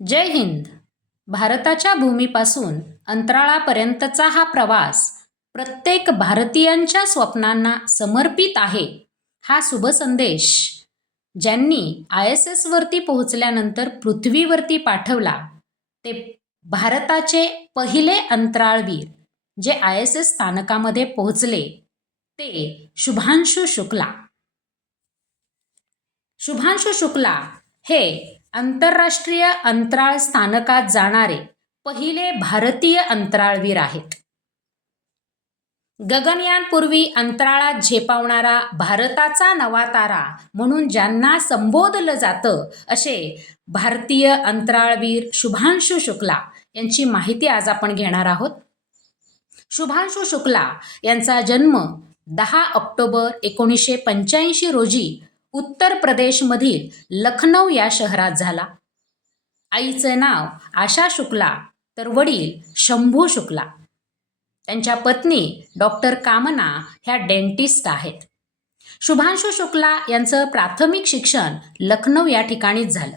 जय हिंद. भारताच्या भूमीपासून अंतराळापर्यंतचा हा प्रवास प्रत्येक भारतीयांच्या स्वप्नांना समर्पित आहे. हा शुभ संदेश ज्यांनी आय एस एसवरती पोहोचल्यानंतर पृथ्वीवरती पाठवला ते भारताचे पहिले अंतराळवीर जे आय एस एस स्थानकामध्ये पोहोचले ते शुभांशु शुक्ला. शुभांशु शुक्ला हे आंतरराष्ट्रीय अंतराळ स्थानकात जाणारे पहिले भारतीय अंतराळवीर आहेत. गगनयानपूर्वी अंतराळात झेपावणारा भारताचा नवा तारा म्हणून ज्यांना संबोधलं जातं असे भारतीय अंतराळवीर शुभांशु शुक्ला यांची माहिती आज आपण घेणार आहोत. शुभांशु शुक्ला यांचा जन्म दहा ऑक्टोबर एकोणीसशे पंच्याऐंशी रोजी उत्तर प्रदेशमधील लखनौ या शहरात झाला. आईचं नाव आशा शुक्ला तर वडील शंभू शुक्ला. त्यांच्या पत्नी डॉक्टर कामना ह्या डेंटिस्ट आहेत. शुभांशु शुक्ला यांचं प्राथमिक शिक्षण लखनौ या ठिकाणीच झालं.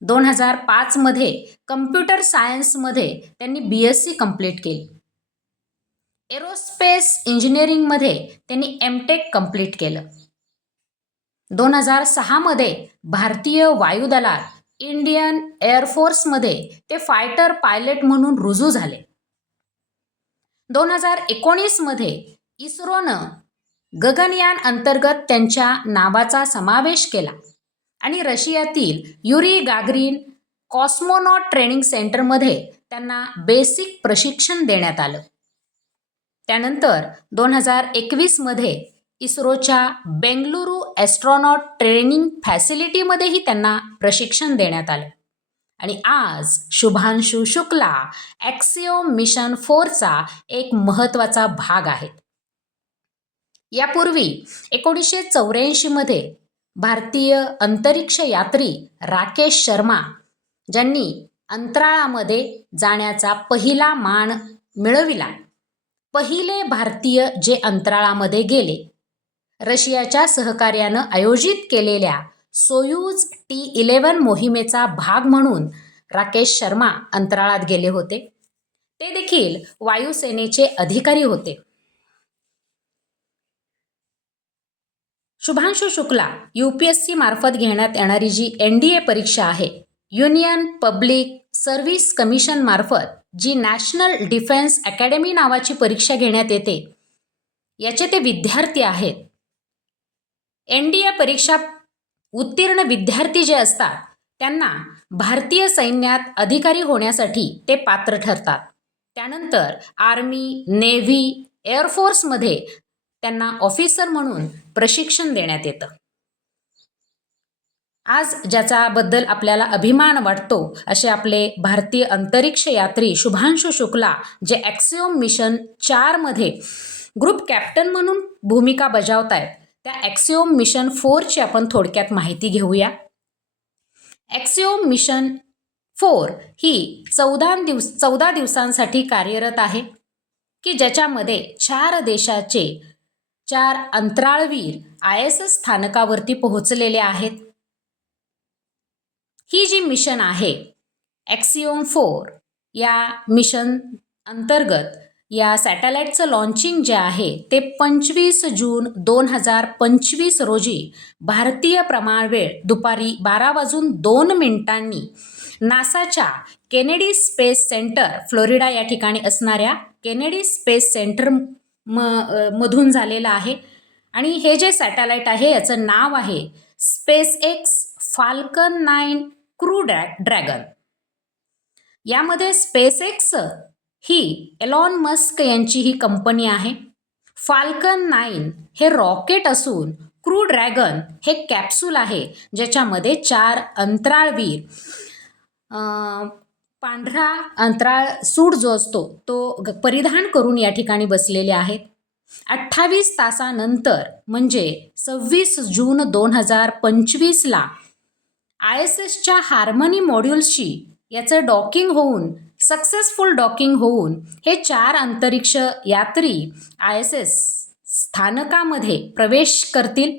दोन हजार पाचमध्ये कम्प्युटर सायन्समध्ये त्यांनी बी एस सी कंप्लीट केली. एरोस्पेस इंजिनिअरिंगमध्ये त्यांनी एम टेक कंप्लीट केलं. दोन हजार सहामध्ये भारतीय वायुदलात इंडियन एअरफोर्समध्ये ते फायटर पायलट म्हणून रुजू झाले. दोन हजार एकोणीसमध्ये इस्रोनं गगनयान अंतर्गत त्यांच्या नावाचा समावेश केला आणि रशियातील युरी गागरीन कॉस्मोनॉट ट्रेनिंग सेंटरमध्ये त्यांना बेसिक प्रशिक्षण देण्यात आलं. त्यानंतर दोन हजार एकवीसमध्ये इस्रोच्या बेंगलुरू ॲस्ट्रॉनॉट ट्रेनिंग फॅसिलिटीमध्येही त्यांना प्रशिक्षण देण्यात आलं. आणि आज शुभांशु शुक्ला ॲक्सिओ मिशन फोरचा एक महत्त्वाचा भाग आहेत. यापूर्वी एकोणीसशे चौऱ्याऐंशीमध्ये भारतीय अंतरिक्ष यात्री राकेश शर्मा ज्यांनी अंतराळामध्ये जाण्याचा पहिला मान मिळविला. पहिले भारतीय जे अंतराळामध्ये गेले रशियाच्या सहकार्यानं आयोजित केलेल्या सोयूज टी इलेवन मोहिमेचा भाग म्हणून राकेश शर्मा अंतराळात गेले होते. ते देखील वायुसेनेचे अधिकारी होते. Shubhanshu Shukla U P S C मार्फत घेण्यात येणारी जी एन डी ए परीक्षा आहे युनियन पब्लिक सर्व्हिस कमिशन मार्फत जी नॅशनल डिफेन्स अकॅडमी नावाची परीक्षा घेण्यात येते याचे ते विद्यार्थी आहेत. एन डी ए परीक्षा उत्तीर्ण विद्यार्थी जे असतात त्यांना भारतीय सैन्यात अधिकारी होण्यासाठी ते पात्र ठरतात. त्यानंतर आर्मी नेव्ही एअरफोर्समध्ये त्यांना ऑफिसर म्हणून प्रशिक्षण देण्यात येतं. आज ज्याच्याबद्दल आपल्याला अभिमान वाटतो असे आपले भारतीय अंतरिक्ष यात्री शुभांशु शुक्ला जे ॲक्सिओम मिशन चारमध्ये ग्रुप कॅप्टन म्हणून भूमिका बजावत आहेत त्या ॲक्सिओम मिशन फोरची आपण थोडक्यात माहिती घेऊया. ॲक्सिओम मिशन फोर ही चौदा दिवस चौदा दिवसांसाठी कार्यरत आहे की ज्याच्यामध्ये चार देशाचे चार अंतराळवीर आय एस एस स्थानकावरती पोहोचलेले आहेत. ही जी मिशन आहे ॲक्सिओम फोर या मिशन अंतर्गत या सॅटेलाईटचं लॉन्चिंग जे आहे ते पंचवीस जून दोन हजार पंचवीस रोजी भारतीय प्रमाणवेळ दुपारी बारा वाजून दोन मिनिटांनी नासाच्या केनेडी स्पेस सेंटर फ्लोरिडा या ठिकाणी असणाऱ्या केनेडी स्पेस सेंटर म मधून झालेलं आहे. आणि हे जे सॅटेलाईट आहे याचं नाव आहे SpaceX Falcon nine crew ड्रॅ dragon. यामध्ये स्पेस एक्स ही एलॉन मस्क यांची ही कंपनी आहे. फाल्कन नाईन हे रॉकेट असून क्रू ड्रॅगन हे कॅप्सूल आहे ज्याच्यामध्ये चार अंतराळवीर पांढरा अंतराळ सूट जो असतो तो परिधान करून या ठिकाणी बसलेले आहेत. अठ्ठावीस तासानंतर म्हणजे सव्वीस जून दोन हजार पंचवीसला आय एस एसच्या हार्मनी मॉड्युल्सशी याचं डॉकिंग होऊन सक्सेसफुल डॉकिंग होऊन हे चार अंतरिक्ष यात्री आय एस एस स्थानकामध्ये प्रवेश करतील.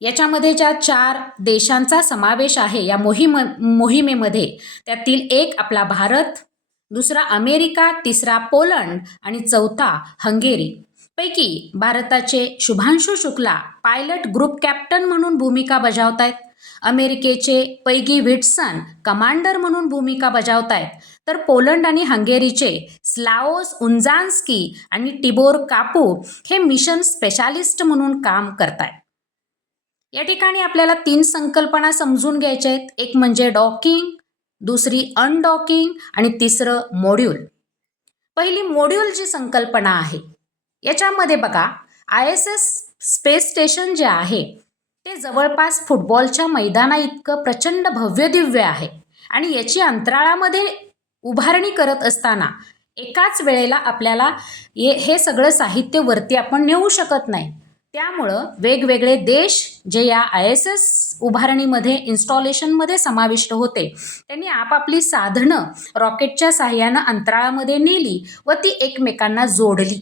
याच्यामध्ये ज्या चार देशांचा समावेश आहे या मोहिम मोहिमेमध्ये त्यातील एक आपला भारत दुसरा अमेरिका तिसरा पोलंड आणि चौथा हंगेरी. पैकी भारताचे Shubhanshu Shukla pilot group captain म्हणून भूमिका बजावत आहेत अमेरिकेचे पैगी व्हिटसन कमांडर म्हणून भूमिका बजावत आहेत तर पोलंड आणि हंगेरीचे स्लाओस उंजान्स्की आणि टिबोर कापू हे मिशन स्पेशालिस्ट म्हणून काम करतायत. या ठिकाणी आपल्याला तीन संकल्पना समजून घ्यायच्या आहेत. एक म्हणजे डॉकिंग दुसरी अनडॉकिंग आणि तिसरं मॉड्यूल. पहिली मॉड्यूल जी संकल्पना आहे. याच्यामध्ये बघा I S S space station जे आहे ते जवळपास फुटबॉलच्या मैदाना इतकं प्रचंड भव्यदिव्य आहे. आणि याची अंतराळामध्ये उभारणी करत असताना एकाच वेळेला आपल्याला ये हे सगळं साहित्य वरती आपण नेऊ शकत नाही. त्यामुळं वेगवेगळे देश जे या आय एस एस उभारणीमध्ये इन्स्टॉलेशनमध्ये समाविष्ट होते त्यांनी आपापली साधनं रॉकेटच्या साह्यानं अंतराळामध्ये नेली व ती एकमेकांना जोडली.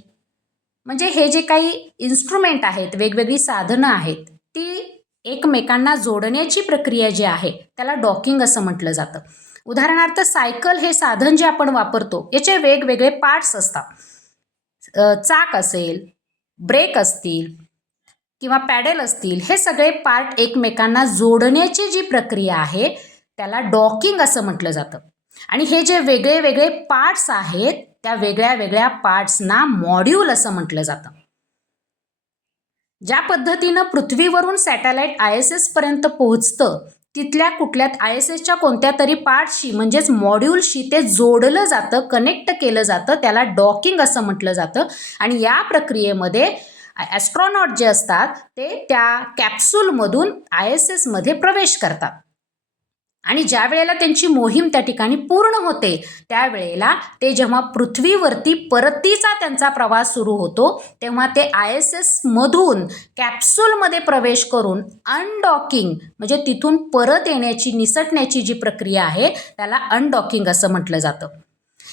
म्हणजे हे जे काही इन्स्ट्रुमेंट आहेत वेगवेगळी साधनं आहेत ती एकमेकांना जोडण्याची प्रक्रिया जी आहे त्याला डॉकिंग असं म्हटलं जातं. उदाहरणार्थ सायकल हे साधन जे आपण वापरतो याचे वेगवेगळे पार्ट्स असतात. चाक असेल ब्रेक असतील किंवा पॅडेल असतील हे सगळे पार्ट एकमेकांना जोडण्याची जी प्रक्रिया आहे त्याला डॉकिंग असं म्हटलं जातं. आणि हे जे वेगळे वेगळे पार्ट्स आहेत त्या वेगळ्या वेगळ्या पार्ट्सना मॉड्यूल असं म्हटलं जातं. ज्या पद्धतीनं पृथ्वीवरून सॅटेलाईट आय एस एसपर्यंत पोहोचतं तिथल्या कुठल्यात आय एस एसच्या कोणत्या तरी पार्टशी म्हणजेच मॉड्यूलशी ते जोडलं जातं कनेक्ट केलं जातं त्याला डॉकिंग असं म्हटलं जातं. आणि या प्रक्रियेमध्ये ॲस्ट्रॉनॉट जे असतात ते त्या कॅप्सूलमधून आय एस एसमध्ये प्रवेश करतात. आणि ज्या वेळेला त्यांची मोहीम त्या ठिकाणी पूर्ण होते त्यावेळेला ते जेव्हा पृथ्वीवरती परतीचा त्यांचा प्रवास सुरू होतो तेव्हा ते आय एस एसमधून कॅप्सूलमध्ये प्रवेश करून अनडॉकिंग म्हणजे तिथून परत येण्याची निसटण्याची जी प्रक्रिया आहे त्याला अनडॉकिंग असं म्हटलं जातं.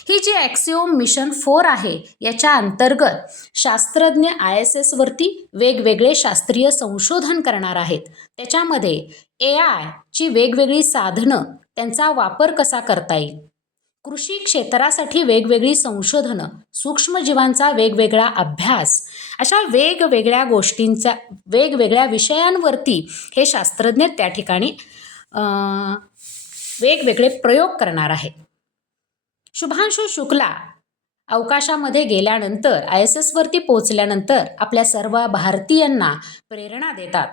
ही जी ॲक्सिओम मिशन फोर आहे याच्या अंतर्गत शास्त्रज्ञ आय एस एसवरती वेगवेगळे शास्त्रीय संशोधन करणार आहेत. त्याच्यामध्ये ए आयची वेगवेगळी साधनं त्यांचा वापर कसा करता येईल? कृषी क्षेत्रासाठी वेगवेगळी संशोधनं सूक्ष्मजीवांचा वेगवेगळा अभ्यास अशा वेगवेगळ्या गोष्टींचा वेगवेगळ्या विषयांवरती हे शास्त्रज्ञ त्या ठिकाणी वेगवेगळे प्रयोग करणार आहेत. शुभांशु शुक्ला अवकाशामध्ये गेल्यानंतर आय एस एसवरती पोचल्यानंतर आपल्या सर्व भारतीयांना प्रेरणा देतात.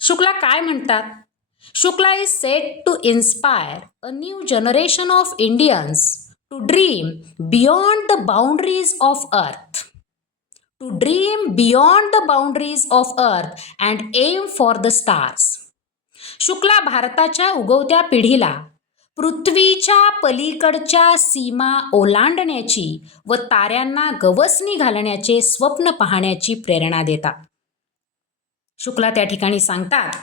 शुक्ला काय म्हणतात? Shukla is set to inspire a new generation of Indians to dream beyond the boundaries of earth to dream beyond the boundaries of earth and aim for the stars Shukla भारताच्या उगवत्या पिढीला पृथ्वीच्या पलीकडच्या सीमा ओलांडण्याची व ताऱ्यांना गवसणी घालण्याचे स्वप्न पाहण्याची प्रेरणा देतात. शुक्ला त्या ठिकाणी सांगतात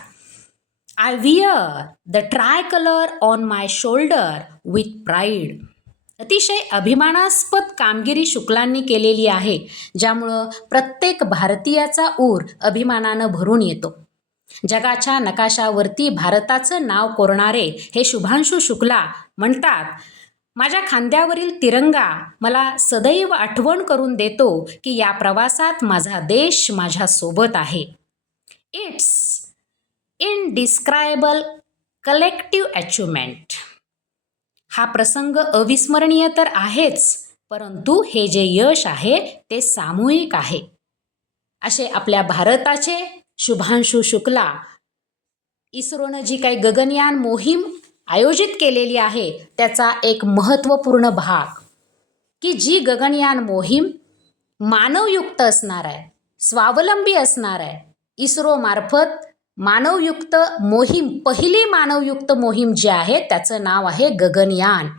I wear the tricolour on my shoulder with pride अतिशय अभिमानास्पद कामगिरी शुक्लांनी केलेली आहे ज्यामुळं प्रत्येक भारतीयाचा ऊर अभिमानानं भरून येतो. जगाच्या नकाशावरती भारताचं नाव कोरणारे हे शुभांशु शुक्ला म्हणतात माझ्या खांद्यावरील तिरंगा मला सदैव आठवण करून देतो की या प्रवासात माझा देश माझ्यासोबत आहे. इट्स इनडिस्क्रायबल कलेक्टिव्ह अचिव्हमेंट हा प्रसंग अविस्मरणीय तर आहेच परंतु हे जे यश आहे ते सामूहिक आहे. असे आपल्या भारताचे शुभांशु शुक्ला. इस्रोनं जी काही गगनयान मोहीम आयोजित केलेली आहे त्याचा एक महत्त्वपूर्ण भाग. की जी गगनयान मोहीम मानवयुक्त असणार आहे स्वावलंबी असणार आहे इस्रोमार्फत मानवयुक्त मोहीम पहिली मानवयुक्त मोहीम जी आहे त्याचं नाव आहे गगनयान.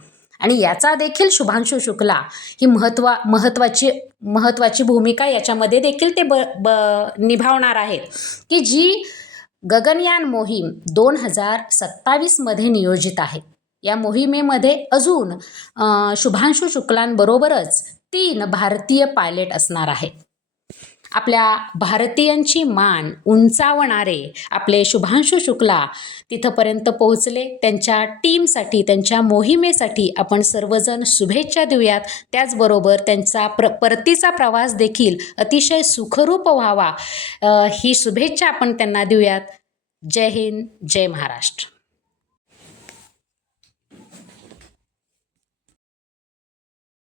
आणि याचा देखील शुभांशु शुक्ला ही महत्वा महत्त्वाची महत्त्वाची भूमिका याच्यामध्ये देखील ते ब ब निभावणार आहेत. की जी गगनयान मोहीम दोन हजार सत्तावीसमध्ये नियोजित आहे. या मोहिमेमध्ये अजून शुभांशु शुक्लांबरोबरच तीन भारतीय पायलट असणार आहेत. आपल्या भारतीयांची मान उंचावणारे आपले शुभांशु शुक्ला तिथंपर्यंत पोहोचले. त्यांच्या टीमसाठी त्यांच्या मोहिमेसाठी आपण सर्वजण शुभेच्छा देऊयात. त्याचबरोबर त्यांचा प्र परतीचा प्रवास देखील अतिशय सुखरूप व्हावा. ही शुभेच्छा आपण त्यांना देऊयात. जय हिंद जय महाराष्ट्र.